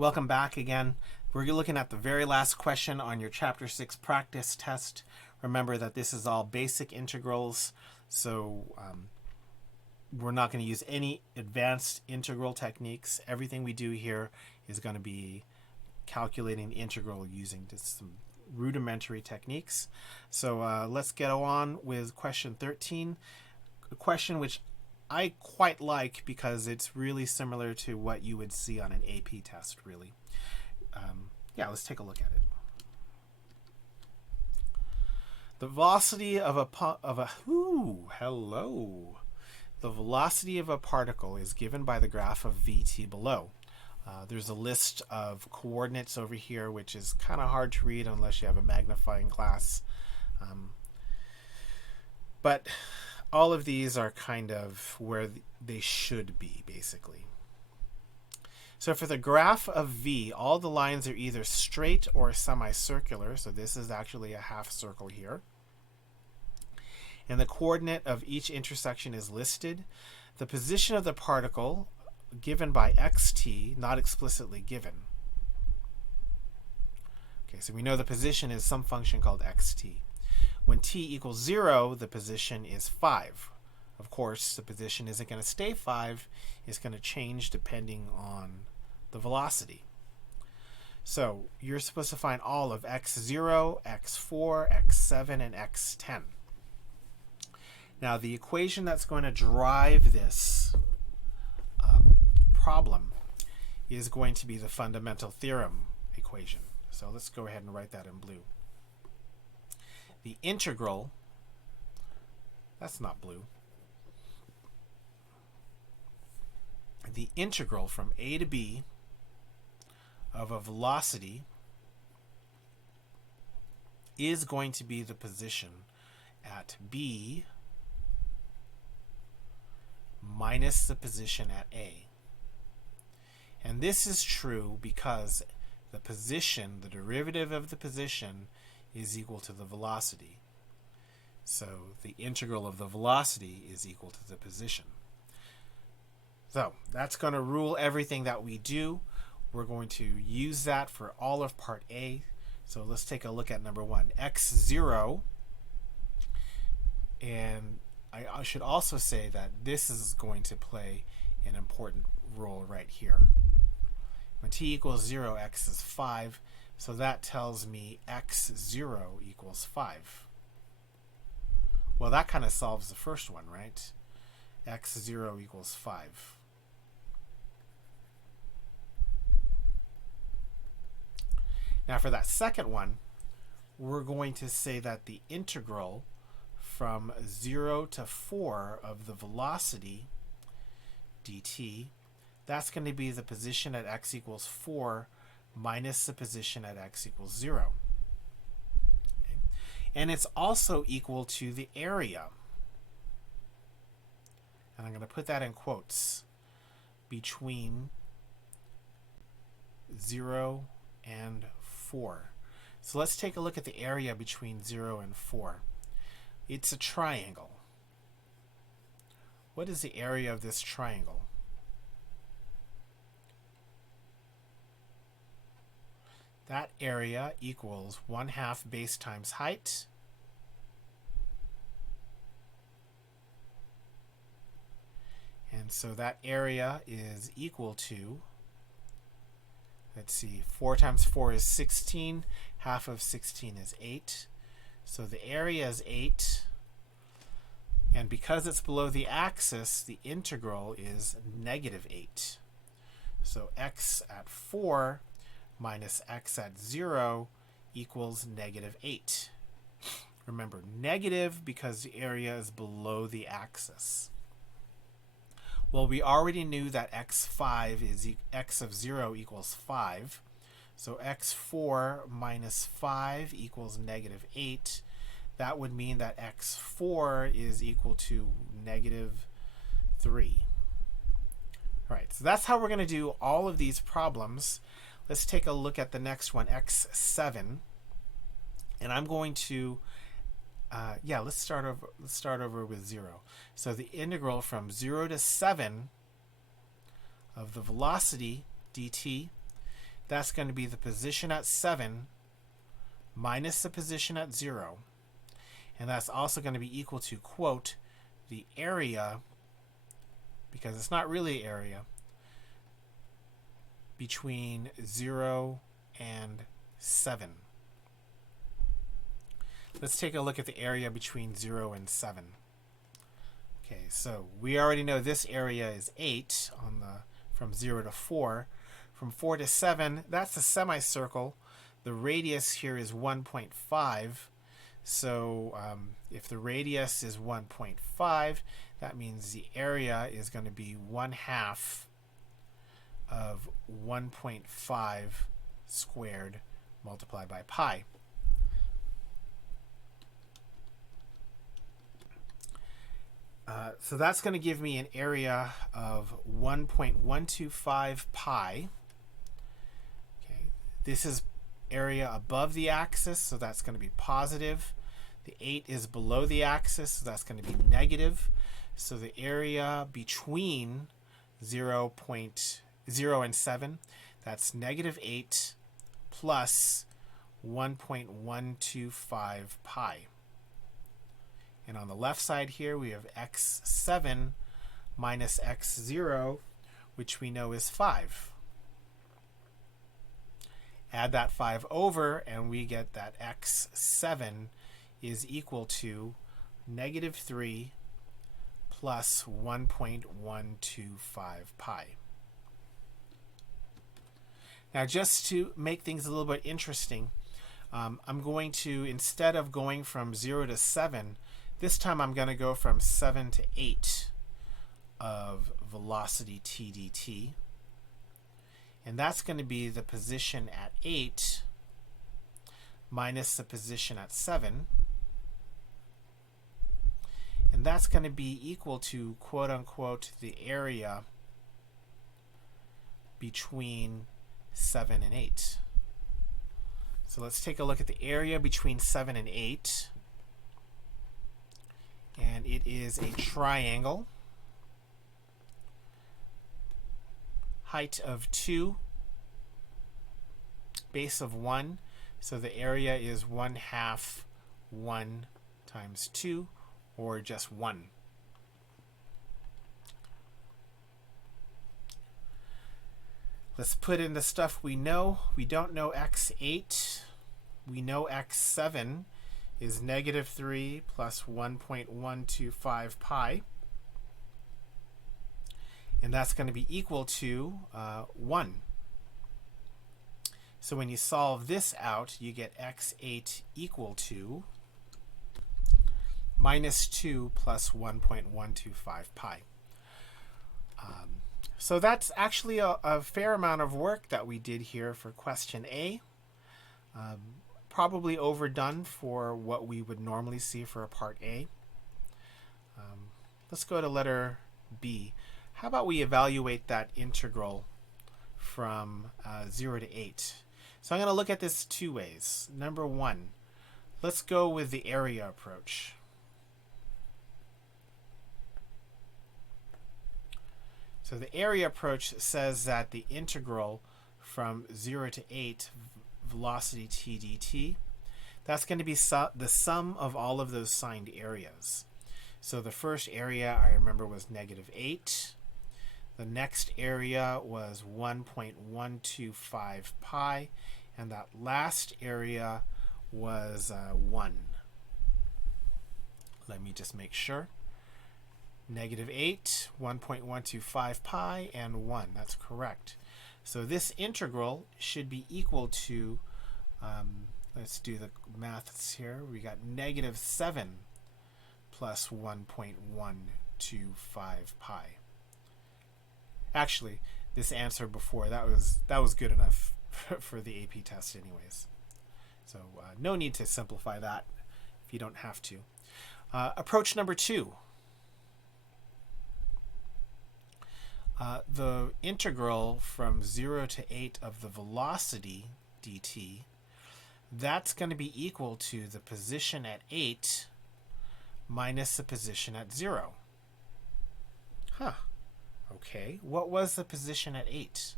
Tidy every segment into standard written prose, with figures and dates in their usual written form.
Welcome back again. We're looking at the very last question on your Chapter 6 practice test. Remember that this is all basic integrals, so we're not going to use any advanced integral techniques. Everything we do here is going to be calculating the integral using just some rudimentary techniques. So let's get on with question 13, a question which I quite like because it's really similar to what you would see on an AP test, really. Let's take a look at it. The velocity of a particle is given by the graph of vt below. There's a list of coordinates over here, which is kind of hard to read unless you have a magnifying glass. But all of these are kind of where they should be, basically. So for the graph of v, all the lines are either straight or semicircular. So this is actually a half circle here. And the coordinate of each intersection is listed. The position of the particle given by xt, not explicitly given. Okay, so we know the position is some function called xt. When t equals 0, the position is 5. Of course, the position isn't going to stay 5. It's going to change depending on the velocity. So you're supposed to find all of x0, x4, x7, and x10. Now, the equation that's going to drive this problem is going to be the fundamental theorem equation. So let's go ahead and write that in blue. The integral, that's not blue, the integral from a to b of a velocity is going to be the position at b minus the position at a. And this is true because the position, the derivative of the position, is equal to the velocity. So the integral of the velocity is equal to the position. So that's going to rule everything that we do. We're going to use that for all of part A. So let's take a look at number 1, x0. And I should also say that this is going to play an important role right here. When t equals 0, x is 5. So that tells me x0 equals 5. Well, that kind of solves the first one, right? x0 equals 5. Now for that second one, we're going to say that the integral from 0 to 4 of the velocity dt, that's going to be the position at x equals 4 minus the position at x equals 0. Okay. And it's also equal to the area. And I'm going to put that in quotes, between 0 and 4. So let's take a look at the area between 0 and 4. It's a triangle. What is the area of this triangle? That area equals 1/2 base times height and so that area is equal to, let's see, 4 times 4 is 16, half of 16 is 8. So the area is 8, and because it's below the axis, the integral is -8. So x at 4 minus x at 0 equals -8. Remember, negative because the area is below the axis. Well, we already knew that x5 is x of 0 equals 5. So x4 minus 5 equals -8. That would mean that x4 is equal to -3. All right, so that's how we're going to do all of these problems. Let's take a look at the next one, x7. And I'm going to, let's start over with 0. So the integral from 0 to 7 of the velocity dt, that's going to be the position at 7 minus the position at 0. And that's also going to be equal to, quote, the area, because it's not really area, between 0 and 7. Let's take a look at the area between 0 and 7. Okay, so we already know this area is 8 on the from 0 to 4. From 4 to 7, that's a semicircle. The radius here is 1.5. So if the radius is 1.5, that means the area is going to be 1/2 of 1.5 squared multiplied by pi. So that's going to give me an area of 1.125 pi. Okay, this is area above the axis, so that's going to be positive. The 8 is below the axis, so that's going to be negative. So the area between 0 and 7, that's -8 plus 1.125 pi. And on the left side here, we have x7 minus x0, which we know is 5. Add that 5 over, and we get that x7 is equal to -3 plus 1.125 pi. Now, just to make things a little bit interesting, I'm going to, instead of going from 0 to 7, this time I'm going to go from 7 to 8 of velocity t dt. And that's going to be the position at 8 minus the position at 7. And that's going to be equal to, quote unquote, the area between 7 and 8. So let's take a look at the area between 7 and 8. And it is a triangle. Height of 2, base of 1. So the area is 1/2 1 times 2, or just 1. Let's put in the stuff we know. We don't know x8. We know x7 is -3 plus 1.125 pi. And that's going to be equal to 1. So when you solve this out, you get x8 equal to -2 plus 1.125 pi. So that's actually a fair amount of work that we did here for question A. Probably overdone for what we would normally see for a part A. Let's go to letter B. How about we evaluate that integral from 0 to 8? So I'm going to look at this two ways. Number one, let's go with the area approach. So the area approach says that the integral from 0 to 8 velocity t dt, that's going to be the sum of all of those signed areas. So the first area I remember was -8. The next area was 1.125 pi, and that last area was 1. Let me just make sure. -8, 1.125 pi, and 1. That's correct. So this integral should be equal to, let's do the maths here. We got -7 plus 1.125 pi. Actually, this answer before, that was good enough for the AP test anyways. So no need to simplify that if you don't have to. Approach number 2. The integral from 0 to 8 of the velocity dt, that's going to be equal to the position at 8 minus the position at 0. Okay, what was the position at 8?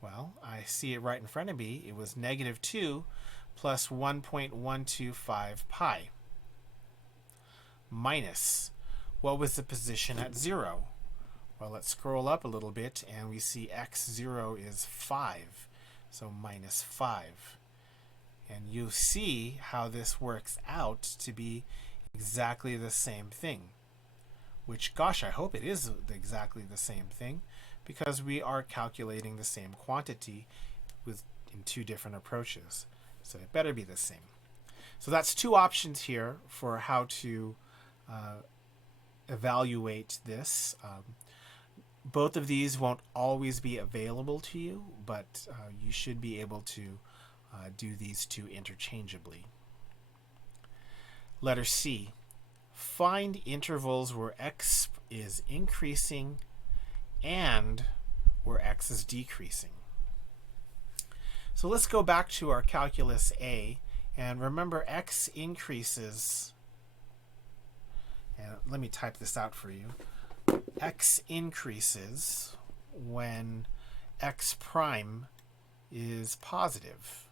Well, I I see it right in front of me. It was negative 2 plus 1.125 pi minus, what was the position at 0? Well, let's scroll up a little bit and we see x0 is 5, so minus 5. And you'll see how this works out to be exactly the same thing. Which, gosh, I hope it is exactly the same thing, because we are calculating the same quantity in two different approaches. So it better be the same. So that's two options here for how to evaluate this. Both of these won't always be available to you, but you should be able to do these two interchangeably. Letter C. Find intervals where x is increasing and where x is decreasing. So let's go back to our calculus A, and remember x increases, and let me type this out for you. X increases when x prime is positive.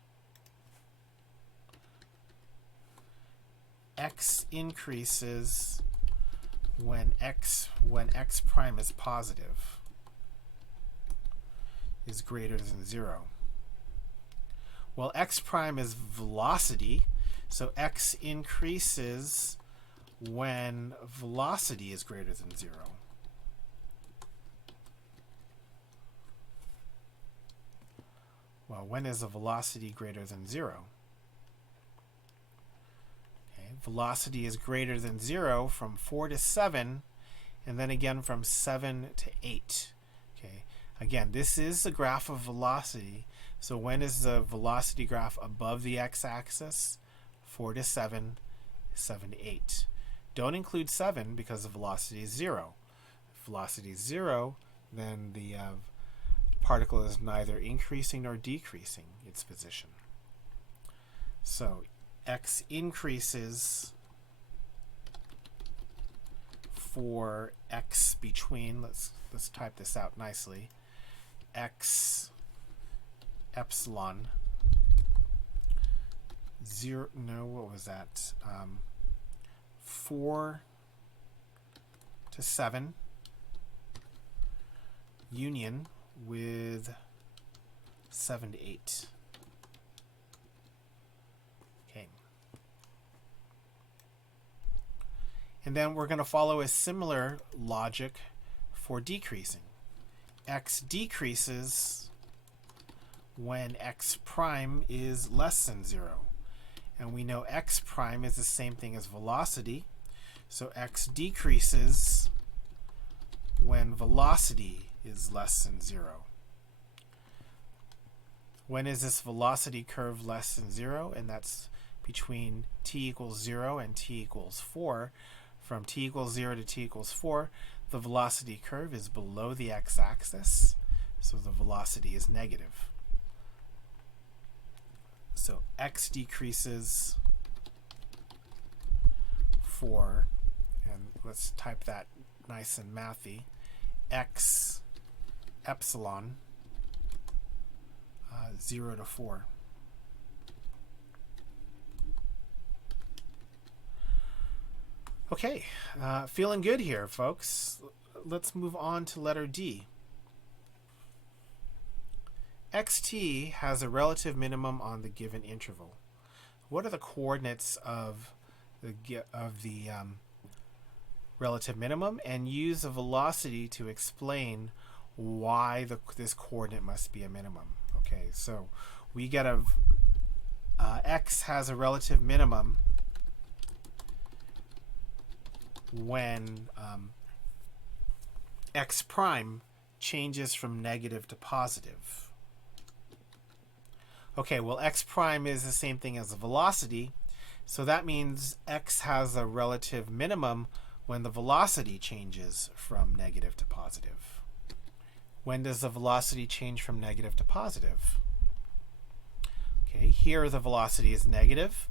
X increases when x prime is positive, is greater than 0. Well, x prime is velocity, so x increases when velocity is greater than 0. Well, when is the velocity greater than 0? Velocity is greater than 0 from 4 to 7, and then again from 7 to 8. Okay. Again, this is the graph of velocity. So when is the velocity graph above the x-axis? 4 to 7, 7 to 8. Don't include 7 because the velocity is 0. If velocity is 0, then the particle is neither increasing nor decreasing its position. So x increases for x between, let's type this out nicely, x epsilon 0, no, what was that? 4 to 7 union with 7 to 8. Okay. And then we're going to follow a similar logic for decreasing. X decreases when x prime is less than 0. And we know x prime is the same thing as velocity. So x decreases when velocity is less than 0. When is this velocity curve less than 0? And that's between t equals 0 and t equals 4. From t equals 0 to t equals 4, the velocity curve is below the x-axis, so the velocity is negative. So x decreases for, and let's type that nice and mathy, x epsilon 0 to 4. Okay, feeling good here, folks. Let's move on to letter D. Xt has a relative minimum on the given interval. What are the coordinates of the relative minimum? And use the velocity to explain why this coordinate must be a minimum. Okay, so we get x has a relative minimum when x prime changes from negative to positive. Okay, well, x prime is the same thing as the velocity, so that means x has a relative minimum when the velocity changes from negative to positive. When does the velocity change from negative to positive? Okay, here the velocity is negative,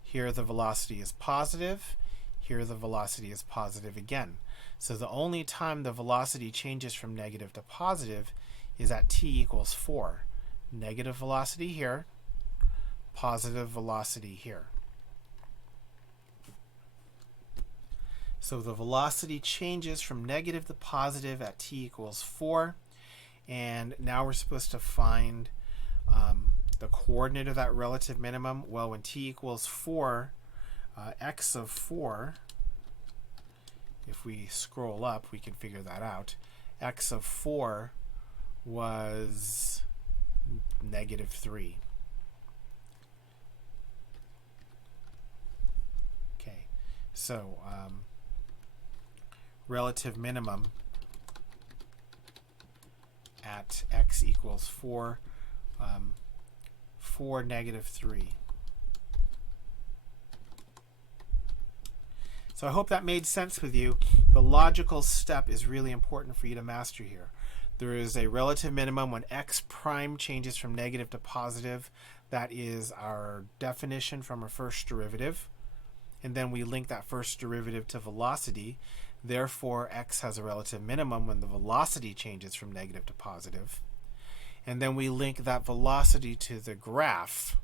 here the velocity is positive, here the velocity is positive again. So the only time the velocity changes from negative to positive is at t equals 4. negative velocity here, positive velocity here. So the velocity changes from negative to positive at t equals 4. And now we're supposed to find the coordinate of that relative minimum. Well, when t equals 4, x of 4, if we scroll up, we can figure that out. X of 4 was negative 3. Okay, so relative minimum at x equals 4, 4 negative 3. So I hope that made sense with you. The logical step is really important for you to master here. There is a relative minimum when x prime changes from negative to positive. That is our definition from our first derivative. And then we link that first derivative to velocity. Therefore, x has a relative minimum when the velocity changes from negative to positive. And then we link that velocity to the graph.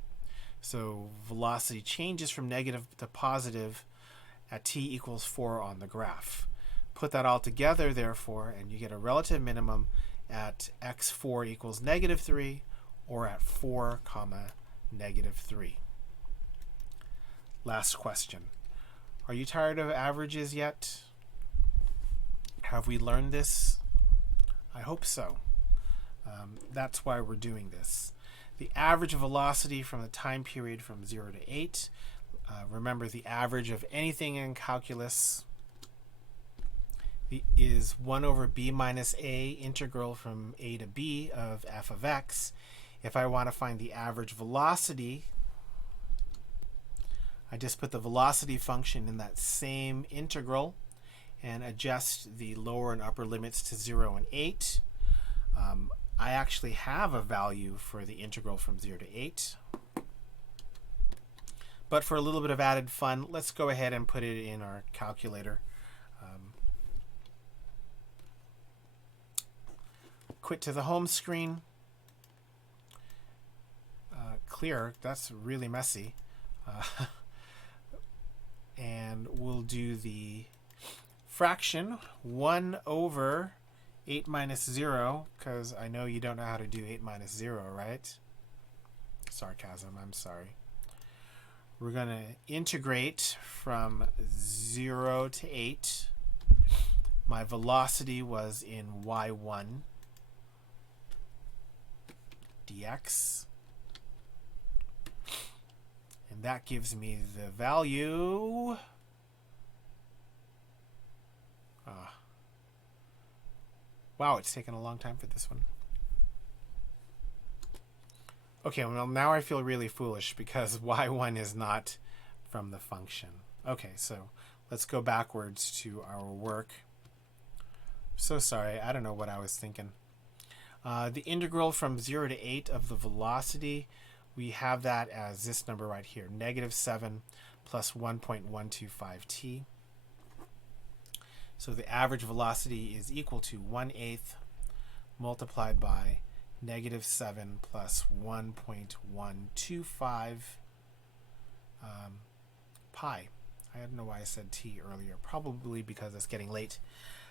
So velocity changes from negative to positive at t equals 4 on the graph. Put that all together, therefore, and you get a relative minimum at x4 equals negative 3 or at 4 comma negative 3. Last question. Are you tired of averages yet? Have we learned this? I hope so. That's why we're doing this. The average velocity from the time period from 0 to 8. Remember, the average of anything in calculus is 1 over b minus a integral from a to b of f of x. If I want to find the average velocity, I just put the velocity function in that same integral and adjust the lower and upper limits to 0 and 8. I actually have a value for the integral from 0 to 8. But for a little bit of added fun, let's go ahead and put it in our calculator. Quit to the home screen. Clear, that's really messy. And we'll do the fraction 1 over 8 minus 0, because I know you don't know how to do 8 minus 0, right? Sarcasm, I'm sorry. We're going to integrate from 0 to 8. My velocity was in y1 dx. And that gives me the value. Wow, it's taken a long time for this one. Okay, well now I feel really foolish because y1 is not from the function. Okay, so let's go backwards to our work. So sorry, I don't know what I was thinking. The integral from 0 to 8 of the velocity, we have that as this number right here, negative 7 plus 1.125t. So the average velocity is equal to 1/8 multiplied by negative 7 plus 1.125 pi. I don't know why I said t earlier, probably because it's getting late.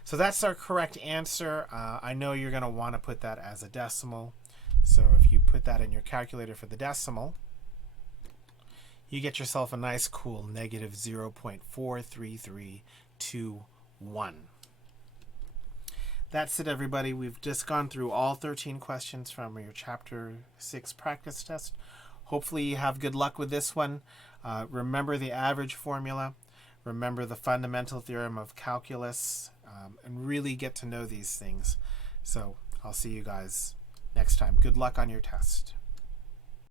So that's our correct answer. I know you're going to want to put that as a decimal. So if you put that in your calculator for the decimal, you get yourself a nice cool negative 0.43321. That's it, everybody. We've just gone through all 13 questions from your Chapter 6 practice test. Hopefully you have good luck with this one. Remember the average formula. Remember the fundamental theorem of calculus. And really get to know these things. So I'll see you guys next time. Good luck on your test.